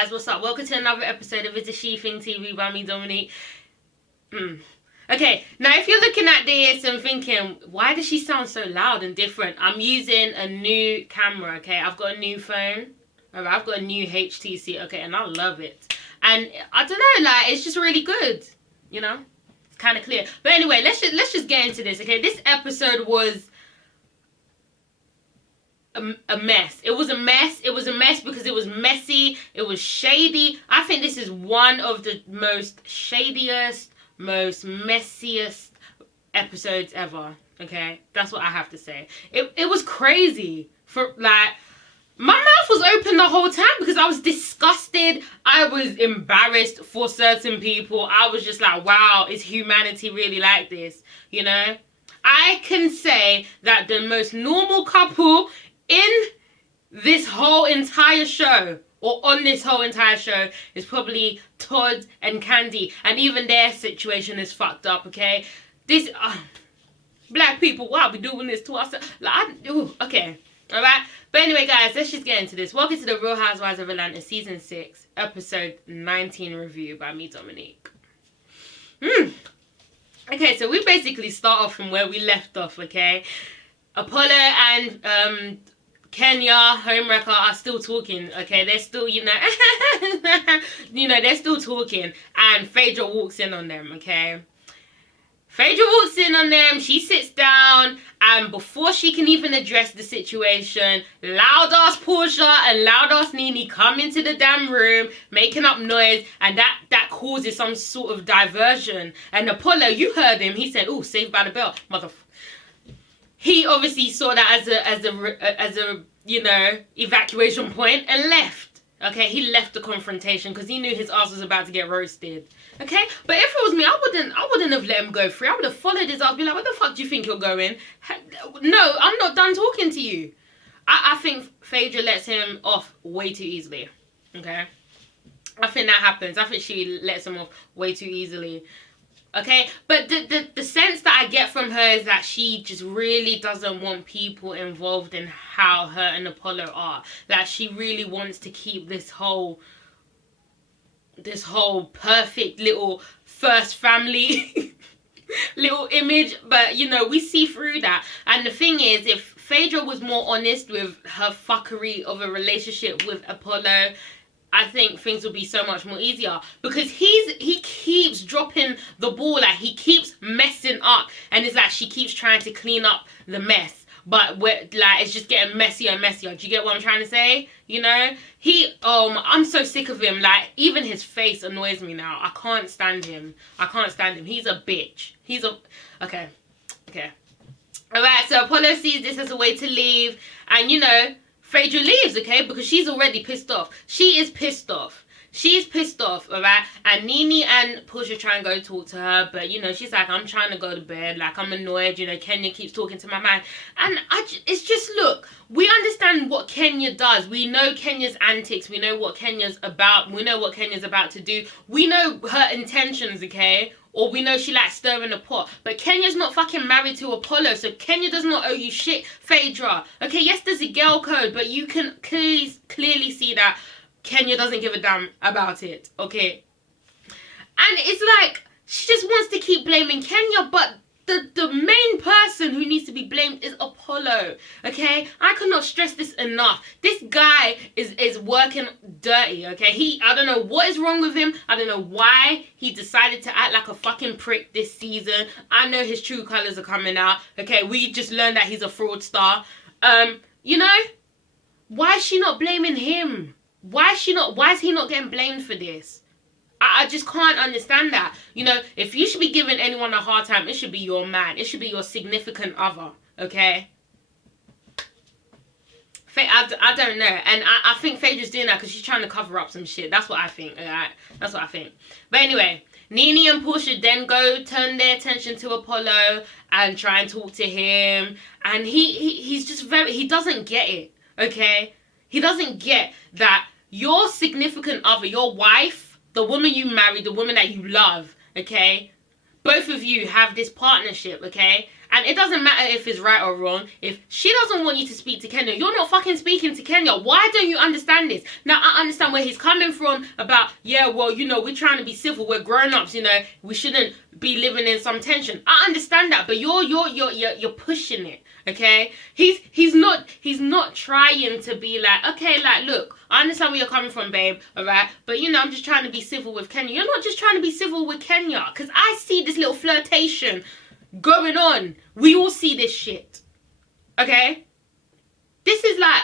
guys, what's up? Welcome to another episode of ItsASheThIngTV by me, Dominique. Okay, now if you're looking at this and thinking, why does she sound so loud and different? I'm using a new camera, okay? I've got a new phone. Alright, I've got a new HTC, okay, and I love it. And I don't know, like, it's just really good, you know? It's kind of clear. But anyway, let's just get into this, okay? This episode was a mess. It was a mess. It was a mess because it was messy. It was shady. I think this is one of the most shadiest, most messiest episodes ever. Okay, that's what I have to say. It was crazy. For like, my mouth was open the whole time because I was disgusted. I was embarrassed for certain people. I was just like, wow, is humanity really like this? You know, I can say that the most normal couple in this whole entire show, or on this whole entire show, is probably Todd and Candy. And even their situation is fucked up, okay? This, black people, why are we doing this to ourselves? Like, okay, alright? But anyway, guys, let's just get into this. Welcome to the Real Housewives of Atlanta Season 6, Episode 19 review by me, Dominique. Okay, so we basically start off from where we left off, okay? Apollo and Kenya, Homewrecker are still talking, okay? They're still, you know, they're still talking. And Phaedra walks in on them, okay? Phaedra walks in on them, she sits down, and before she can even address the situation, loud-ass Portia and loud-ass Nene come into the damn room, making up noise, and that causes some sort of diversion. And Apollo, you heard him, he said, "Oh, Saved by the Bell, motherfucker." He obviously saw that as a you know, evacuation point and left. Okay, he left the confrontation because he knew his ass was about to get roasted. Okay, but if it was me, I wouldn't have let him go free. I would have followed his ass, be like, "Where the fuck do you think you're going? No, I'm not done talking to you." I think Phaedra lets him off way too easily. Okay, I think that happens. I think she lets him off way too easily. Okay, but the sense that I get from her is that she just really doesn't want people involved in how her and Apollo are. That she really wants to keep this whole perfect little first family little image. But, you know, we see through that. And the thing is, if Phaedra was more honest with her fuckery of a relationship with Apollo, I think things will be so much more easier, because he keeps dropping the ball, like he keeps messing up, and it's like she keeps trying to clean up the mess, but it's just getting messier and messier. Do you get what I'm trying to say? You know, I'm so sick of him. Like, even his face annoys me now. I can't stand him. He's a bitch. Okay. Alright, so Apollo sees this as a way to leave, and you know, Phaedra leaves, okay, because she's already pissed off. She is pissed off, alright? And Nene and Portia try and go talk to her, but, you know, she's like, "I'm trying to go to bed, like, I'm annoyed, you know, Kenya keeps talking to my man." And it's just, look, we understand what Kenya does. We know Kenya's antics. We know what Kenya's about. We know what Kenya's about to do. We know her intentions, okay? Or we know she likes stirring the pot. But Kenya's not fucking married to Apollo, so Kenya does not owe you shit, Phaedra. Okay, yes, there's a girl code, but you can clearly see that Kenya doesn't give a damn about it, okay? And it's like, she just wants to keep blaming Kenya, but the main person who needs to be blamed is Apollo, okay? I cannot stress this enough. This guy is working dirty, okay? I don't know what is wrong with him. I don't know why he decided to act like a fucking prick this season. I know his true colors are coming out, okay? We just learned that he's a fraudster. You know, why is she not blaming him? Why is he not getting blamed for this? I just can't understand that. You know, if you should be giving anyone a hard time, it should be your man. It should be your significant other, okay? I don't know. And I think Phaedra's doing that because she's trying to cover up some shit. That's what I think, alright? That's what I think. But anyway, Nene and Portia then turn their attention to Apollo and try and talk to him. And he's just he doesn't get it, okay? He doesn't get that your significant other, your wife, the woman you married, the woman that you love, okay? Both of you have this partnership, okay? And it doesn't matter if it's right or wrong. If she doesn't want you to speak to Kenya, you're not fucking speaking to Kenya. Why don't you understand this? Now, I understand where he's coming from about, yeah, well, you know, we're trying to be civil. We're grown-ups, you know. We shouldn't be living in some tension. I understand that, but you're pushing it, okay? He's not trying to be like, okay, like, look, I understand where you're coming from, babe, alright? But, you know, I'm just trying to be civil with Kenya. You're not just trying to be civil with Kenya, because I see this little flirtation going on. We all see this shit, okay? This is like,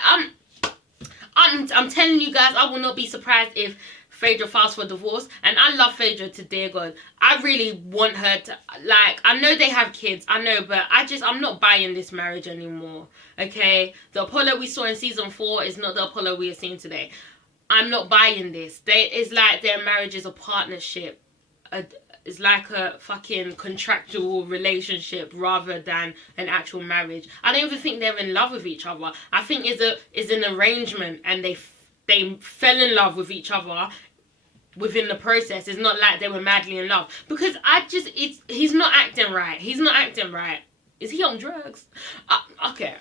I'm telling you guys, I will not be surprised if Phaedra files for divorce. And I love Phaedra to dear God. I really want her to, like, I know they have kids, I know, but I'm not buying this marriage anymore, okay? The Apollo we saw in season 4 is not the Apollo we are seeing today. I'm not buying this. It's like their marriage is a partnership. It's like a fucking contractual relationship rather than an actual marriage. I don't even think they're in love with each other. I think it's an arrangement, and they fell in love with each other within the process. It's not like they were madly in love, because he's not acting right. He's not acting right. Is he on drugs? Okay,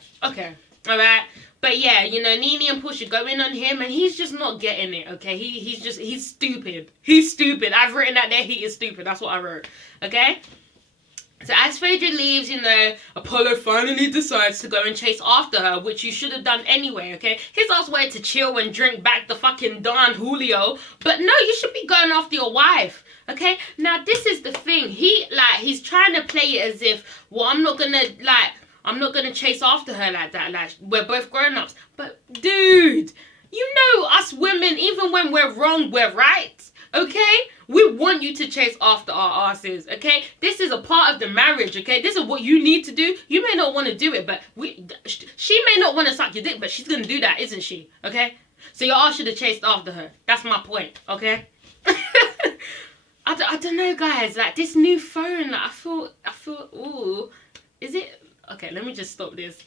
alright. But yeah, you know, Nene and Push are going on him, and he's just not getting it, okay? He's stupid. He's stupid. I've written that there, he is stupid. That's what I wrote, okay? So as Phaedra leaves, you know, Apollo finally decides to go and chase after her, which you should have done anyway, okay? His ass wanted to chill and drink back the fucking Don Julio, but no, you should be going after your wife, okay? Now, this is the thing. He's trying to play it as if, well, I'm not gonna chase after her like that. Like, we're both grown-ups. But, dude, you know us women, even when we're wrong, we're right. Okay? We want you to chase after our asses. Okay? This is a part of the marriage. Okay? This is what you need to do. You may not want to do it, but she may not want to suck your dick, but she's going to do that, isn't she? Okay? So your ass should have chased after her. That's my point. Okay? I don't know, guys. Like, this new phone, like, I feel, ooh. Is it? Okay, let me just stop this.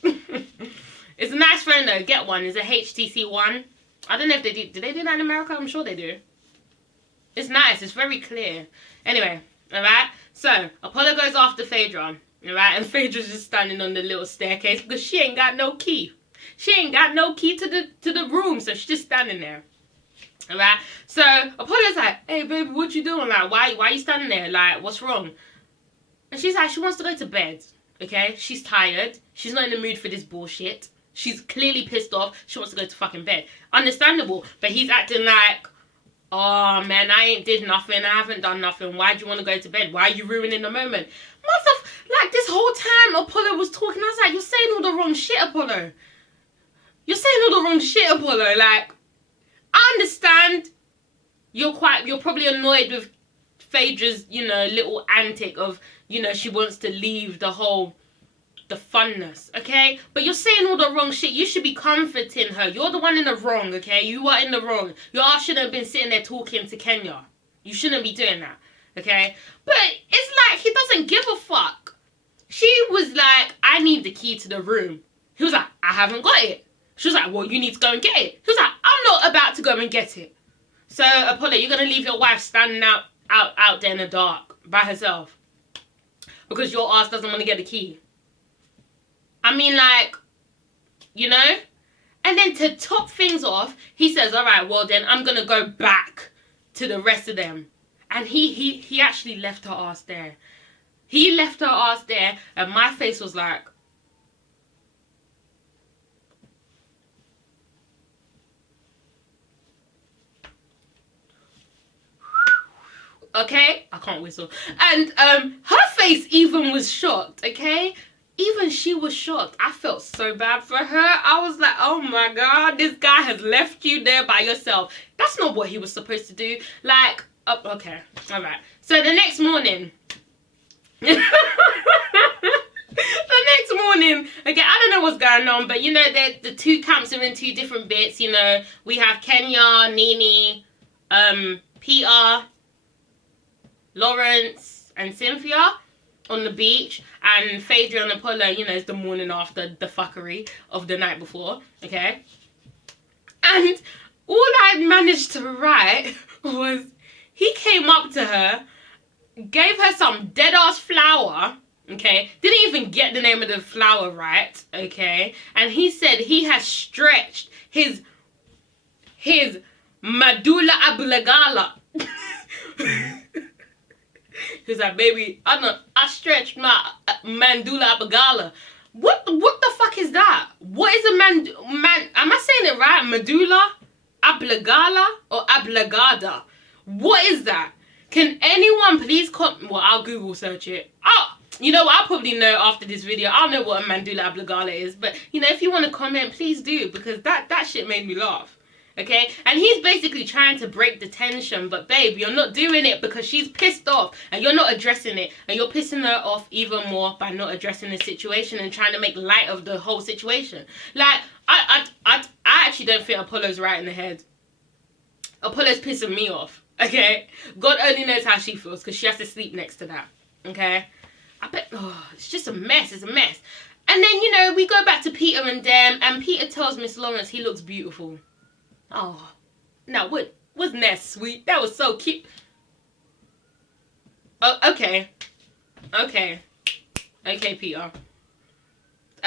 It's a nice phone though. Get one. It's a HTC One. I don't know if they do. Do they do that in America? I'm sure they do. It's nice. It's very clear. Anyway, alright. So, Apollo goes after Phaedra. Alright, and Phaedra's just standing on the little staircase because she ain't got no key. She ain't got no key to the room, so she's just standing there. Alright. So, Apollo's like, hey baby, what you doing? Like, why you standing there? Like, what's wrong? And she's like, she wants to go to bed. Okay, she's tired. She's not in the mood for this bullshit. She's clearly pissed off. She wants to go to fucking bed. Understandable. But he's acting like, oh man, I ain't did nothing. I haven't done nothing. Why do you want to go to bed? Why are you ruining the moment? Like, this whole time Apollo was talking, I was like, you're saying all the wrong shit, Apollo. You're saying all the wrong shit, Apollo. Like, I understand you're probably annoyed with Phaedra's, you know, little antic of, you know, she wants to leave the funness, okay? But you're saying all the wrong shit. You should be comforting her. You're the one in the wrong, okay? You are in the wrong. Your ass shouldn't have been sitting there talking to Kenya. You shouldn't be doing that, okay? But it's like he doesn't give a fuck. She was like, I need the key to the room. He was like, I haven't got it. She was like, well, you need to go and get it. He was like, I'm not about to go and get it. So, Apollo, you're going to leave your wife standing out there in the dark by herself because your ass doesn't want to get the key. I mean, like, you know? And then to top things off, he says, all right, well, then I'm going to go back to the rest of them. And he actually left her ass there. He left her ass there, and my face was like, okay, I can't whistle. And her face even was shocked, okay? Even she was shocked. I felt so bad for her. I was like, oh my God, this guy has left you there by yourself. That's not what he was supposed to do. Like, oh, okay, all right. So the next morning, okay, I don't know what's going on, but you know, the two camps are in two different bits. You know, we have Kenya, Nene, Peter, Lawrence, and Cynthia on the beach, and Phaedra and Apollo, you know, it's the morning after the fuckery of the night before, okay? And all I managed to write was, he came up to her, gave her some dead-ass flour, Okay, didn't even get the name of the flower right. Okay, and he said he has stretched his medulla oblongata. He's like, baby, I stretched my medulla oblongata. What the fuck is that? What is a man? Am I saying it right? Medulla oblongata or oblongata? What is that? Can anyone please well, I'll Google search it. You know what? I'll probably know after this video. I'll know what a medulla oblongata is. But, you know, if you want to comment, please do. Because that shit made me laugh. Okay? And he's basically trying to break the tension. But, babe, you're not doing it because she's pissed off. And you're not addressing it. And you're pissing her off even more by not addressing the situation and trying to make light of the whole situation. Like, I actually don't think Apollo's right in the head. Apollo's pissing me off. Okay? God only knows how she feels because she has to sleep next to that. Okay? I bet, it's just a mess. It's a mess. And then, you know, we go back to Peter and them, and Peter tells Miss Lawrence he looks beautiful. Oh, now, wasn't that sweet? That was so cute. Oh, okay. Okay, Peter.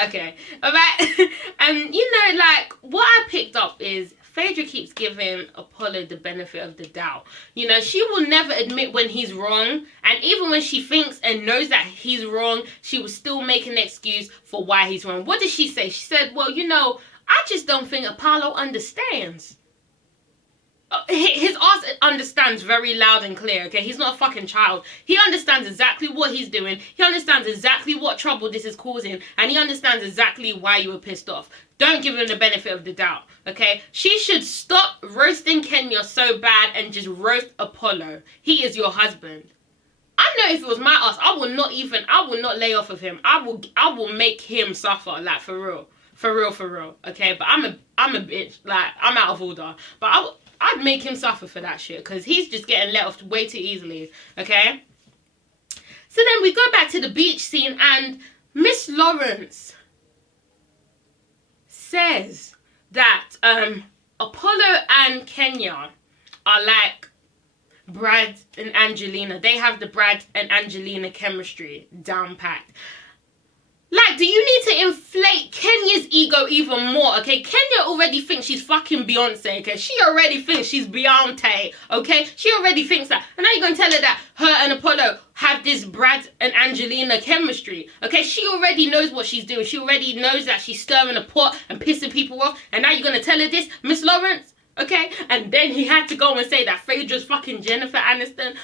Okay, alright. And, you know, like, what I picked up is Phaedra keeps giving Apollo the benefit of the doubt. You know, she will never admit when he's wrong. And even when she thinks and knows that he's wrong, she will still make an excuse for why he's wrong. What did she say? She said, well, you know, I just don't think Apollo understands. His ass understands very loud and clear, okay? He's not a fucking child. He understands exactly what he's doing. He understands exactly what trouble this is causing. And he understands exactly why you were pissed off. Don't give him the benefit of the doubt, okay? She should stop roasting Kenya so bad and just roast Apollo. He is your husband. I know if it was my ass, I will not lay off of him. I will make him suffer, like, for real. For real, okay? But I'm a bitch. Like, I'm out of order. But I'd make him suffer for that shit because he's just getting let off way too easily, okay? So then we go back to the beach scene and Miss Lawrence says that Apollo and Kenya are like Brad and Angelina. They have the Brad and Angelina chemistry down packed. Like, do you need to inflate Kenya's ego even more, okay? Kenya already thinks she's fucking Beyonce, okay? She already thinks she's Beyonce, okay? She already thinks that. And now you're going to tell her that her and Apollo have this Brad and Angelina chemistry, okay? She already knows what she's doing. She already knows that she's stirring a pot and pissing people off. And now you're going to tell her this, Miss Lawrence, okay? And then he had to go and say that Phaedra's fucking Jennifer Aniston.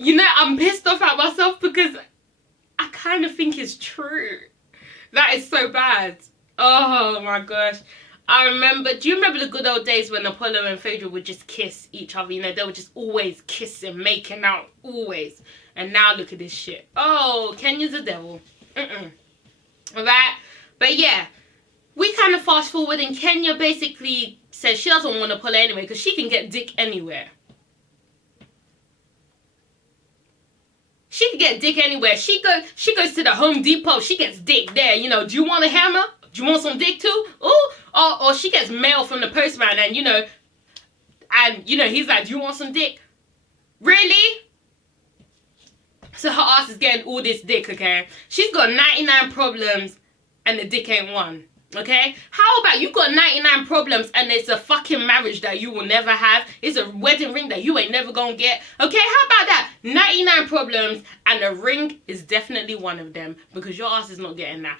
You know, I'm pissed off at myself because I kind of think it's true. That is so bad. Oh my gosh. Do you remember the good old days when Apollo and Phaedra would just kiss each other? You know, they would just always kissing, making out, always. And now look at this shit. Oh, Kenya's a devil. Alright? But yeah, we kind of fast forward and Kenya basically says she doesn't want Apollo anyway because she can get dick anywhere. She can get dick anywhere. She goes to the Home Depot. She gets dick there. You know, do you want a hammer? Do you want some dick too? Ooh. Or she gets mail from the postman and, you know, he's like, do you want some dick? Really? So her ass is getting all this dick, okay? She's got 99 problems and the dick ain't one. Okay? How about you got 99 problems and it's a fucking marriage that you will never have? It's a wedding ring that you ain't never gonna get. Okay? How about that? 99 problems and a ring is definitely one of them because your ass is not getting that.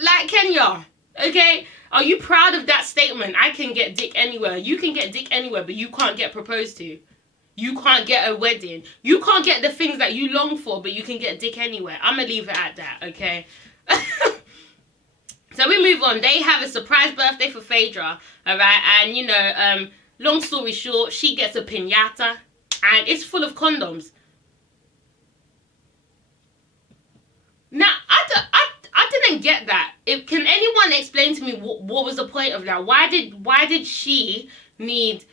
Like Kenya. Okay? Are you proud of that statement? I can get dick anywhere. You can get dick anywhere, but you can't get proposed to. You can't get a wedding. You can't get the things that you long for, but you can get dick anywhere. I'm gonna leave it at that, okay? So we move on. They have a surprise birthday for Phaedra, alright? And, you know, long story short, she gets a piñata, and it's full of condoms. Now, I didn't get that. Can anyone explain to me what was the point of that? Why did she need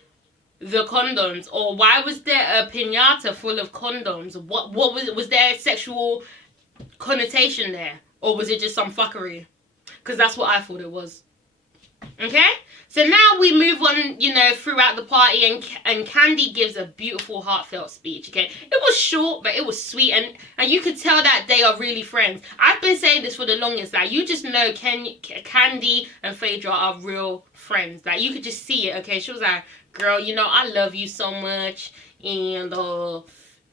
the condoms? Or why was there a piñata full of condoms? What was there a sexual connotation there? Or was it just some fuckery? Because that's what I thought it was. Okay? So now we move on, you know, throughout the party, and Candy gives a beautiful, heartfelt speech, okay? It was short, but it was sweet, and you could tell that they are really friends. I've been saying this for the longest, like, you just know Candy and Phaedra are real friends. Like, you could just see it, okay? She was like, girl, you know, I love you so much, and,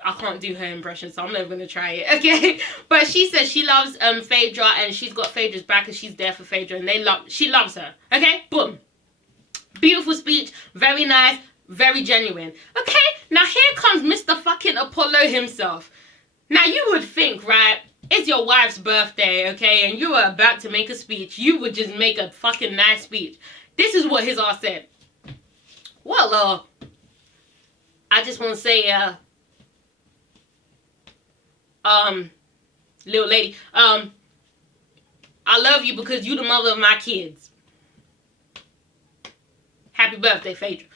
I can't do her impression, so I'm never gonna try it, okay? But she says she loves Phaedra, and she's got Phaedra's back, and she's there for Phaedra, and she loves her, okay? Boom. Beautiful speech, very nice, very genuine. Okay, now here comes Mr. fucking Apollo himself. Now you would think, right, it's your wife's birthday, okay, and you are about to make a speech. You would just make a fucking nice speech. This is what his ass said. Well, I just want to say, little lady, I love you because you the mother of my kids. Happy birthday, Phaedra.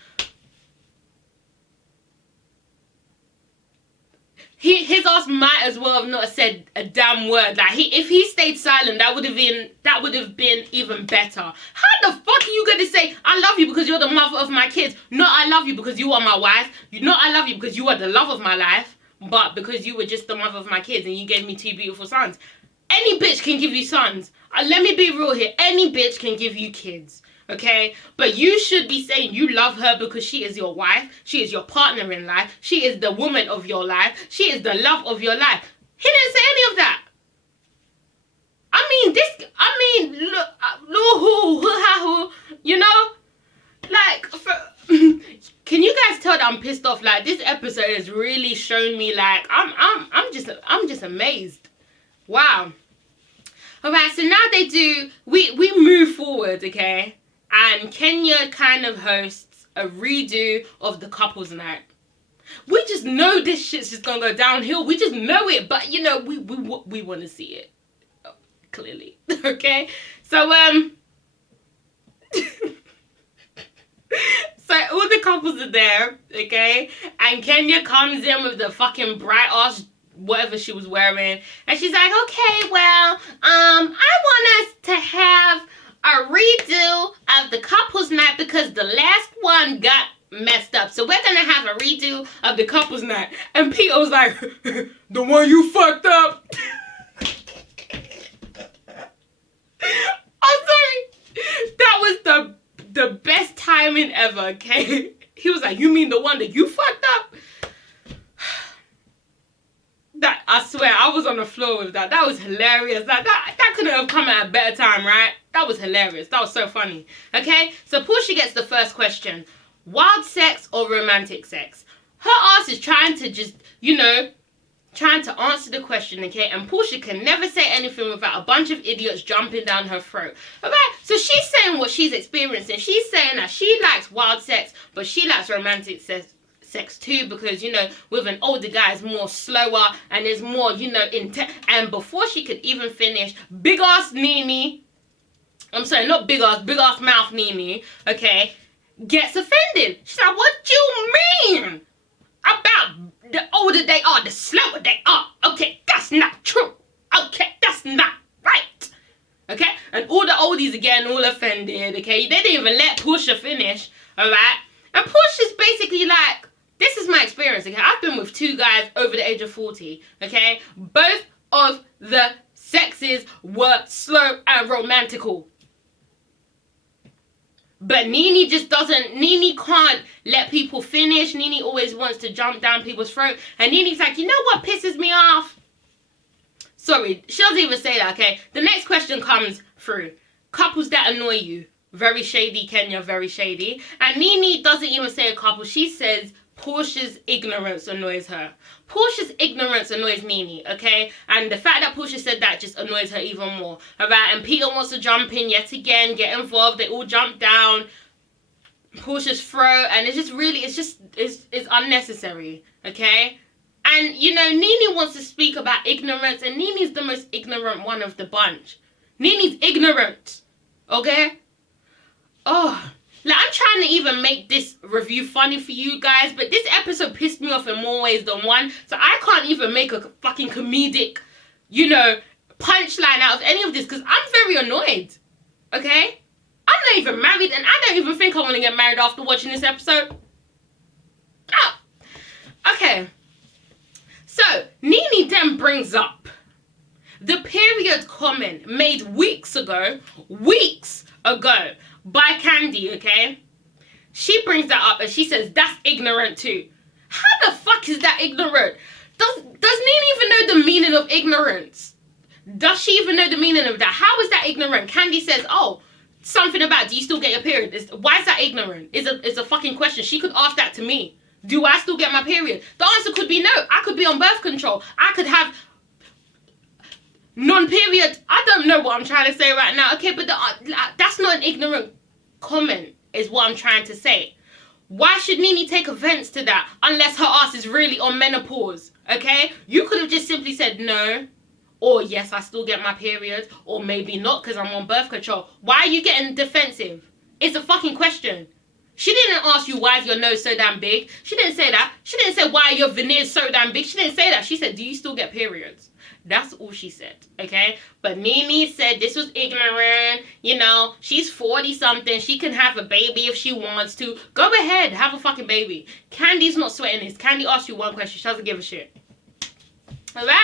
His ass might as well have not said a damn word. Like, if he stayed silent, that would have been even better. How the fuck are you gonna say I love you because you're the mother of my kids? Not I love you because you are my wife. Not I love you because you are the love of my life, but because you were just the mother of my kids and you gave me 2 beautiful sons. Any bitch can give you sons. Let me be real here. Any bitch can give you kids. Okay, but you should be saying you love her because she is your wife, she is your partner in life, she is the woman of your life, she is the love of your life. He didn't say any of that. Look, you know, like, can you guys tell that I'm pissed off? Like, this episode has really shown me, like, I'm just amazed. Wow. All right, so now we move forward, okay? And Kenya kind of hosts a redo of the couples night. We just know this shit's just gonna go downhill. We just know it, but you know, we want to see it, clearly. Okay, so so all the couples are there, okay, and Kenya comes in with the fucking bright ass whatever she was wearing, and she's like, okay, well, I want us to have a redo of the couples night because the last one got messed up. So we're gonna have a redo of the couples night. And Peter was like, the one you fucked up. I'm sorry. That was the best timing ever, okay? He was like, you mean the one that you fucked up? That, I swear, I was on the floor with that. That was hilarious. That couldn't have come at a better time, right? That was hilarious. That was so funny. Okay? So Portia gets the first question. Wild sex or romantic sex? Her ass is trying to just, you know, trying to answer the question, okay? And Portia can never say anything without a bunch of idiots jumping down her throat. Okay? So she's saying what she's experiencing. She's saying that she likes wild sex, but she likes romantic sex too, because, you know, with an older guy it's more slower and is more, you know, intense. And before she could even finish, big ass Nene, I'm sorry, not big ass mouth Nene, okay, gets offended. She's like, what you mean about the older they are, the slower they are? Okay, that's not true. Okay, that's not right. Okay, and all the oldies again all offended. Okay, they didn't even let Portia finish. All right, and Portia's basically like, this is my experience, okay? I've been with 2 guys over the age of 40, okay? Both of the sexes were slow and romantical. But Nene can't let people finish. Nene always wants to jump down people's throat. And Nene's like, you know what pisses me off? Sorry, she doesn't even say that, okay? The next question comes through. Couples that annoy you. Very shady, Kenya, very shady. And Nene doesn't even say a couple. She says Portia's ignorance annoys her. Portia's ignorance annoys Nene, okay? And the fact that Portia said that just annoys her even more. Alright, and Peter wants to jump in yet again, get involved. They all jump down Portia's throat, and it's unnecessary, okay? And, you know, Nene wants to speak about ignorance, and Nene's the most ignorant one of the bunch. Nene's ignorant, okay? Oh, like, I'm trying to even make this review funny for you guys, but this episode pissed me off in more ways than one, so I can't even make a fucking comedic, you know, punchline out of any of this, because I'm very annoyed, okay? I'm not even married, and I don't even think I want to get married after watching this episode. Oh, okay. So, Nene then brings up the period comment made weeks ago by Candy, okay? She brings that up and she says, that's ignorant too. How the fuck is that ignorant? Does Nene even know the meaning of ignorance? Does she even know the meaning of that? How is that ignorant? Candy says, oh, something about, do you still get your period? Why is that ignorant? It's a fucking question. She could ask that to me. Do I still get my period? The answer could be no. I could be on birth control. I could have non-period. I don't know what I'm trying to say right now. Okay, but that's not an ignorant comment, is what I'm trying to say. Why should Nene take offense to that unless her ass is really on menopause? Okay? You could have just simply said no. Or yes, I still get my period. Or maybe not because I'm on birth control. Why are you getting defensive? It's a fucking question. She didn't ask you why is your nose so damn big. She didn't say that. She didn't say why your veneer's so damn big. She didn't say that. She said, do you still get periods? That's all she said, okay? But Nene said this was ignorant. You know, she's 40-something. She can have a baby if she wants to. Go ahead, have a fucking baby. Candy's not sweating this. Candy asked you one question. She doesn't give a shit. Alright?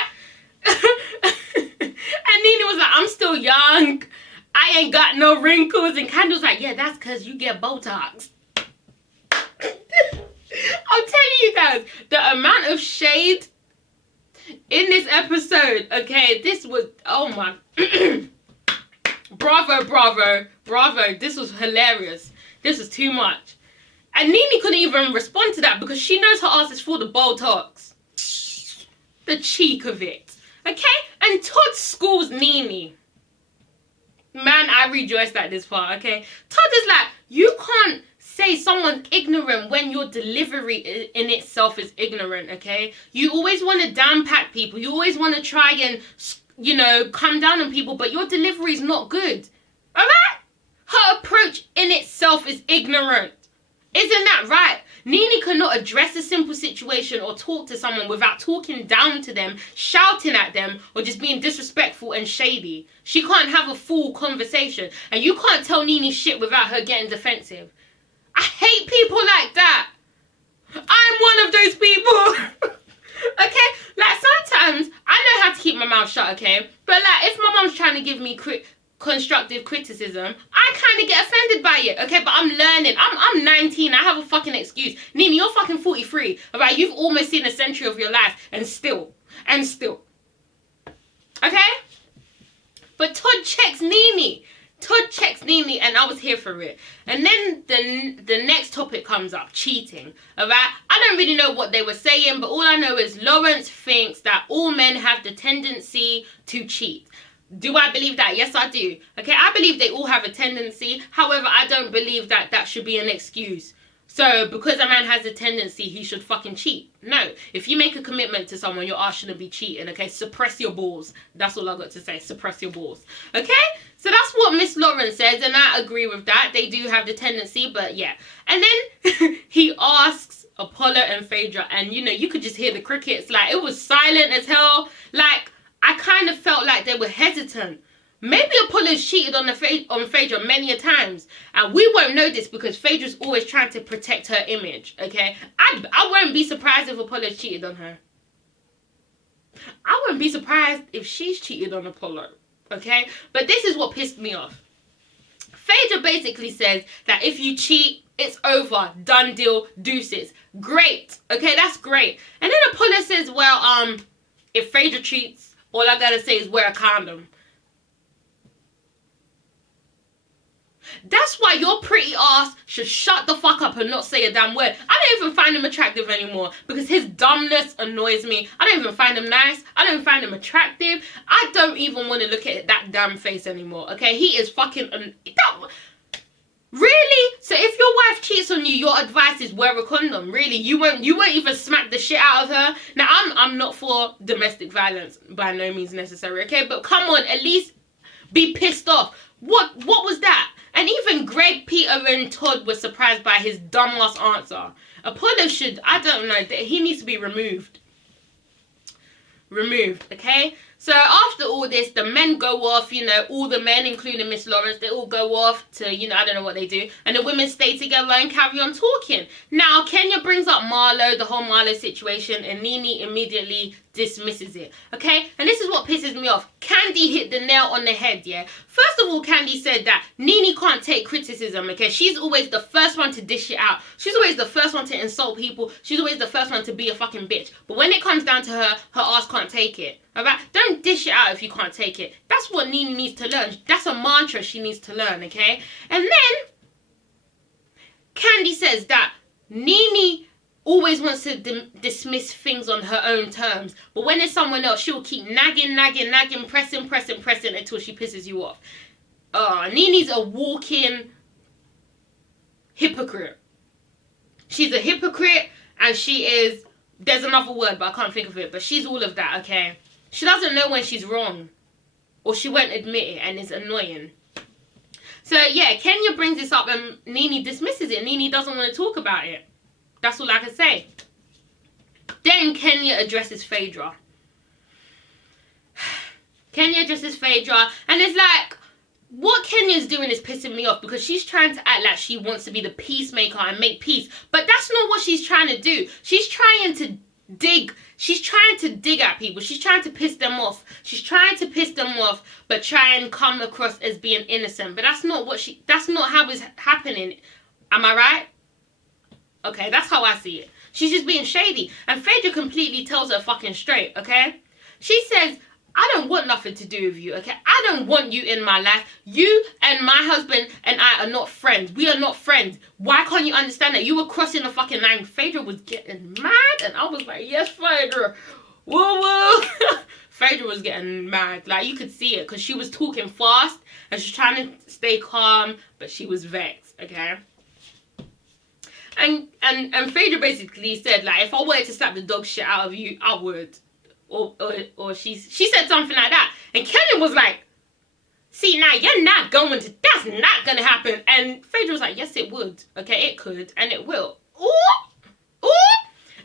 And Nene was like, I'm still young. I ain't got no wrinkles. And Candy was like, yeah, that's because you get Botox. I'm telling you guys, the amount of shade in this episode, okay, this was, oh my, bravo, this was hilarious. This was too much. And Nene couldn't even respond to that because she knows her ass is full of Botox. The cheek of it, okay? And Todd schools Nene. Man, I rejoiced at this part, okay? Todd is like, you can't say someone's ignorant when your delivery in itself is ignorant, okay? You always want to downpack people. You always want to try and, you know, come down on people, but your delivery is not good. Alright? Her approach in itself is ignorant. Isn't that right? Nene cannot address a simple situation or talk to someone without talking down to them, shouting at them, or just being disrespectful and shady. She can't have a full conversation. And you can't tell Nene shit without her getting defensive. I hate people like that. I'm one of those people. Okay? Like, sometimes I know how to keep my mouth shut, okay? But, like, if my mom's trying to give me constructive criticism, I kind of get offended by it, okay? But I'm learning. I'm 19. I have a fucking excuse. Nene, you're fucking 43. Alright? You've almost seen a century of your life. And still. Okay? But Todd checks Nene. And I was here for it. And then the next topic comes up, cheating. Alright? I don't really know what they were saying, but all I know is Lawrence thinks that all men have the tendency to cheat. Do I believe that? Yes, I do. Okay, I believe they all have a tendency. However, I don't believe that that should be an excuse. So, because a man has a tendency, he should fucking cheat. No. If you make a commitment to someone, your ass shouldn't be cheating, okay? Suppress your balls. That's all I got to say. Suppress your balls. Okay? So that's what Miss Lawrence says, and I agree with that. They do have the tendency, but yeah. And then he asks Apollo and Phaedra, and, you know, you could just hear the crickets. Like, it was silent as hell. Like, I kind of felt like they were hesitant. Maybe Apollo's cheated on Phaedra many a times. And we won't know this because Phaedra's always trying to protect her image, okay? I won't be surprised if Apollo's cheated on her. I wouldn't be surprised if she's cheated on Apollo, okay? But this is what pissed me off. Phaedra basically says that if you cheat, it's over. Done deal. Deuces. Great. Okay, that's great. And then Apollo says, well, if Phaedra cheats, all I gotta say is wear a condom. That's why your pretty ass should shut the fuck up and not say a damn word. I don't even find him attractive anymore because his dumbness annoys me. I don't even find him nice. I don't find him attractive. I don't even want to look at that damn face anymore, okay? He is fucking... Really? So if your wife cheats on you, your advice is wear a condom? Really? You won't even smack the shit out of her? Now, I'm not for domestic violence. By no means necessary, okay? But come on, at least be pissed off. What was that? And even Greg, Peter, and Todd were surprised by his dumbass answer. Apollo should, I don't know, he needs to be removed. Okay? So after all this, the men go off, you know, all the men, including Miss Lawrence, they all go off to, you know, I don't know what they do. And the women stay together and carry on talking. Now, Kenya brings up Marlo, the whole Marlo situation, and Nene immediately dismisses it, okay? And this is what pisses me off. Candy hit the nail on the head, yeah? First of all, Candy said that Nene can't take criticism, okay? She's always the first one to dish it out. She's always the first one to insult people. She's always the first one to be a fucking bitch. But when it comes down to her, her ass can't take it, alright? Don't dish it out if you can't take it. That's what Nene needs to learn. That's a mantra she needs to learn, okay? And then Candy says that Nene always wants to dismiss things on her own terms. But when it's someone else, she'll keep nagging, pressing until she pisses you off. Nene's a walking hypocrite. She's a hypocrite, and she is, there's another word, but I can't think of it, but she's all of that, okay? She doesn't know when she's wrong, or she won't admit it, and it's annoying. So yeah, Kenya brings this up, and Nene dismisses it. Nene doesn't want to talk about it. That's all I can say. Then Kenya addresses Phaedra. Kenya addresses Phaedra, and it's like, what Kenya's doing is pissing me off, because she's trying to act like she wants to be the peacemaker and make peace. But that's not what she's trying to do. She's trying to dig. She's trying to dig at people. She's trying to piss them off. She's trying to piss them off, but try and come across as being innocent. But that's not what that's not how it's happening. Am I right? Okay, that's how I see it. She's just being shady. And Phaedra completely tells her fucking straight, okay? She says, I don't want nothing to do with you, okay? I don't want you in my life. You and my husband and I are not friends. We are not friends. Why can't you understand that? You were crossing the fucking line. Phaedra was getting mad, and I was like, yes, Phaedra. Whoa, whoa. Phaedra was getting mad. Like, you could see it, because she was talking fast, and she's trying to stay calm, but she was vexed, okay? And Phaedra basically said, like, if I wanted to slap the dog shit out of you, I would. Or she said something like that. And Kenya was like, see, now you're not going to, that's not going to happen. And Phaedra was like, yes, it would. Okay, it could, and it will. Ooh, ooh.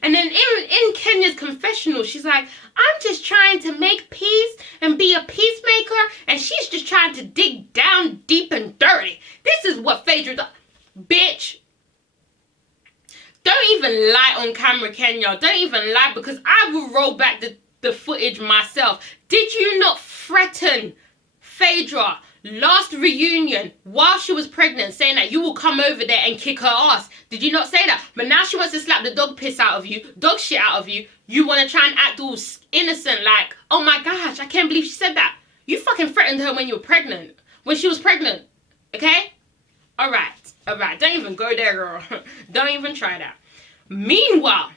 And then in Kenya's confessional, she's like, I'm just trying to make peace and be a peacemaker. And she's just trying to dig down deep and dirty. This is what Phaedra does. Bitch. Don't even lie on camera, Kenya. Don't even lie, because I will roll back the footage myself. Did you not threaten Phaedra last reunion while she was pregnant, saying that you will come over there and kick her ass? Did you not say that? But now she wants to slap the dog piss out of you, dog shit out of you. You want to try and act all innocent, like, oh my gosh, I can't believe she said that. You fucking threatened her when you were pregnant. When she was pregnant. Okay? Alright. Don't even go there, girl. Don't even try that. Meanwhile,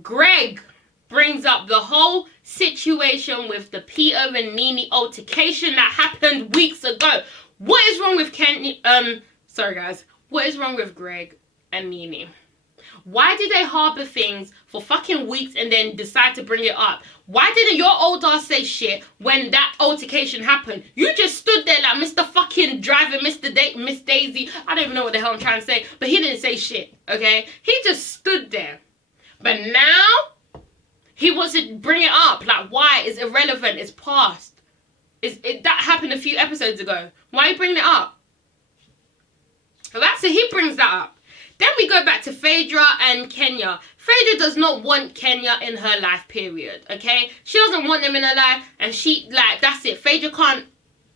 Greg brings up the whole situation with the Peter and Nene altercation that happened weeks ago. What is wrong with sorry guys. What is wrong with Greg and Nene? Why did they harbor things for fucking weeks and then decide to bring it up? Why didn't your old ass say shit when that altercation happened? You just stood there like Mr. fucking Driver, Miss Daisy. I don't even know what the hell I'm trying to say, but he didn't say shit, okay? He just stood there. But now, he wants to bring it up. Like, why? It's irrelevant. It's past. That happened a few episodes ago. Why are you bringing it up? So he brings that up. Then we go back to Phaedra and Kenya. Phaedra does not want Kenya in her life, period, okay? She doesn't want them in her life, and that's it. Phaedra can't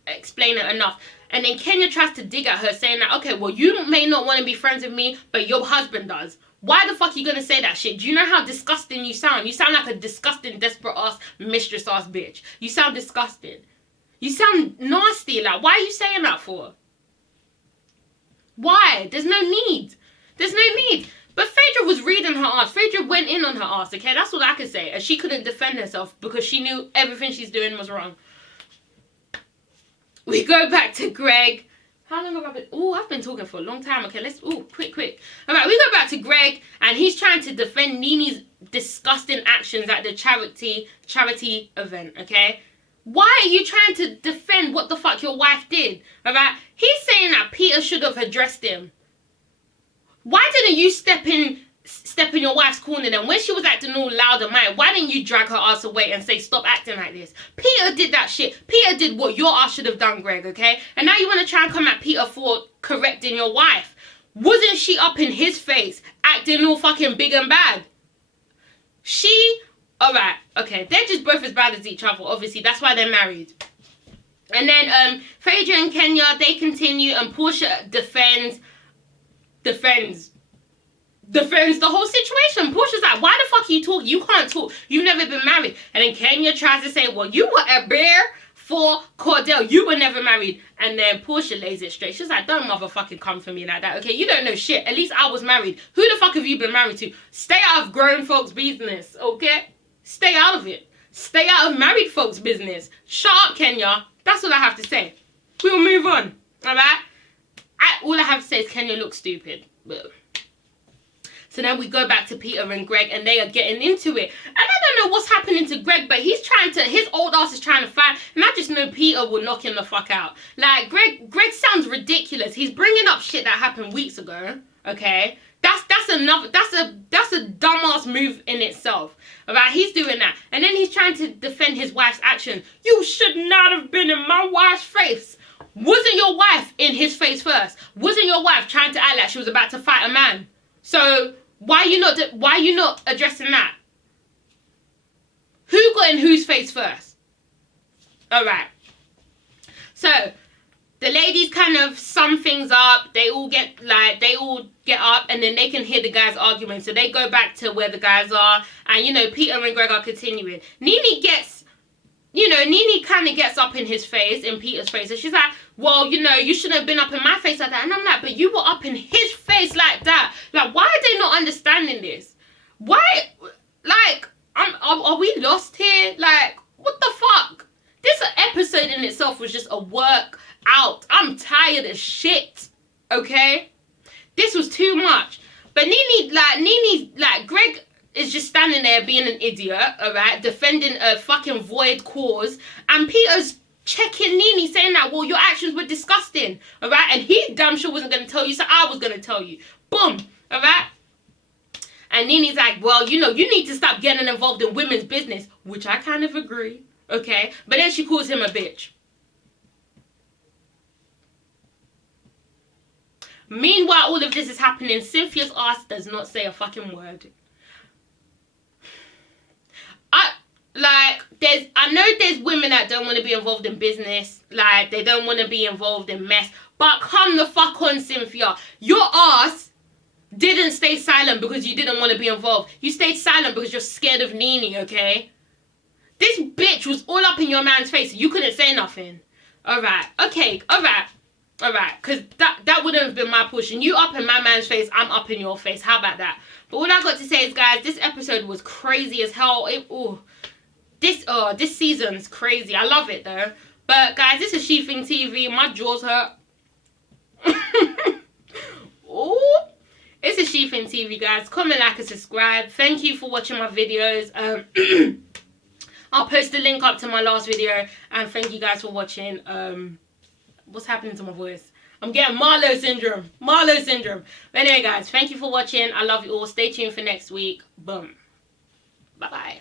explain it enough. And then Kenya tries to dig at her, saying that, okay, well, you may not want to be friends with me, but your husband does. Why the fuck are you going to say that shit? Do you know how disgusting you sound? You sound like a disgusting, desperate-ass, mistress-ass bitch. You sound disgusting. You sound nasty. Like, why are you saying that for? Why? There's no need. There's no need. But Phaedra was reading her ass. Phaedra went in on her ass, okay? That's all I can say. And she couldn't defend herself because she knew everything she's doing was wrong. We go back to Greg. How long have I been? Oh, I've been talking for a long time. Okay, quick. All right, we go back to Greg, and he's trying to defend Nene's disgusting actions at the charity event, okay? Why are you trying to defend what the fuck your wife did? All right? He's saying that Peter should have addressed him. Why didn't you step in step in your wife's corner then. When she was acting all loud and mad, why didn't you drag her ass away and say, stop acting like this? Peter did that shit. Peter did what your ass should have done, Greg, okay? And now you want to try and come at Peter for correcting your wife. Wasn't she up in his face, acting all fucking big and bad? Alright, okay, they're just both as bad as each other, obviously. That's why they're married. And then, Phaedra and Kenya, they continue, and Portia defends the whole situation. Portia's like, why the fuck are you talking? You can't talk. You've never been married. And then Kenya tries to say, well, you were a bear for Cordell. You were never married. And then Portia lays it straight. She's like, don't motherfucking come for me like that. Okay, you don't know shit. At least I was married. Who the fuck have you been married to? Stay out of grown folks' business, okay? Stay out of it. Stay out of married folks' business. Shut up, Kenya. That's all I have to say. We'll move on. Alright? All I have to say is Kenya looks stupid. But so then we go back to Peter and Greg, and they are getting into it. And I don't know what's happening to Greg, but his old ass is trying to fight. And I just know Peter will knock him the fuck out. Like, Greg sounds ridiculous. He's bringing up shit that happened weeks ago. Okay? That's a dumbass move in itself. Alright, he's doing that. And then he's trying to defend his wife's actions. You should not have been in my wife's face. Wasn't your wife in his face first? Wasn't your wife trying to act like she was about to fight a man? So why are you not addressing that? Who got in whose face first? Alright. So the ladies kind of sum things up. They all get up, and then they can hear the guys arguing. So they go back to where the guys are, and Peter and Greg are continuing. Nene kind of gets up in his face, in Peter's face, and she's like, well, you shouldn't have been up in my face like that. And I'm like, but you were up in his face like that. Like, why are they not understanding this? Why, like, are we lost here? Like, what the fuck? This episode in itself was just a workout. I'm tired as shit, okay? This was too much. But Greg is just standing there being an idiot, alright, defending a fucking void cause, and Peter's checking Nene, saying that, well, your actions were disgusting, alright, and he damn sure wasn't going to tell you, so I was going to tell you. Boom, alright? And Nene's like, well, you need to stop getting involved in women's business, which I kind of agree, okay? But then she calls him a bitch. Meanwhile, all of this is happening, Cynthia's ass does not say a fucking word. I know there's women that don't want to be involved in business. Like, they don't want to be involved in mess. But come the fuck on, Cynthia. Your ass didn't stay silent because you didn't want to be involved. You stayed silent because you're scared of Nene, okay? This bitch was all up in your man's face. You couldn't say nothing. Alright. Okay. Alright. Alright. Because that wouldn't have been my portion. You up in my man's face. I'm up in your face. How about that? But all I got to say is, guys, this episode was crazy as hell. This season's crazy. I love it, though. But, guys, this is ItsASheThIngTV. My jaws hurt. Oh, it's ItsASheThIngTV, guys. Comment, like, and subscribe. Thank you for watching my videos. I'll post the link up to my last video. And thank you guys for watching. What's happening to my voice? I'm getting Marlowe syndrome. Marlowe syndrome. But anyway, guys, thank you for watching. I love you all. Stay tuned for next week. Boom. Bye-bye.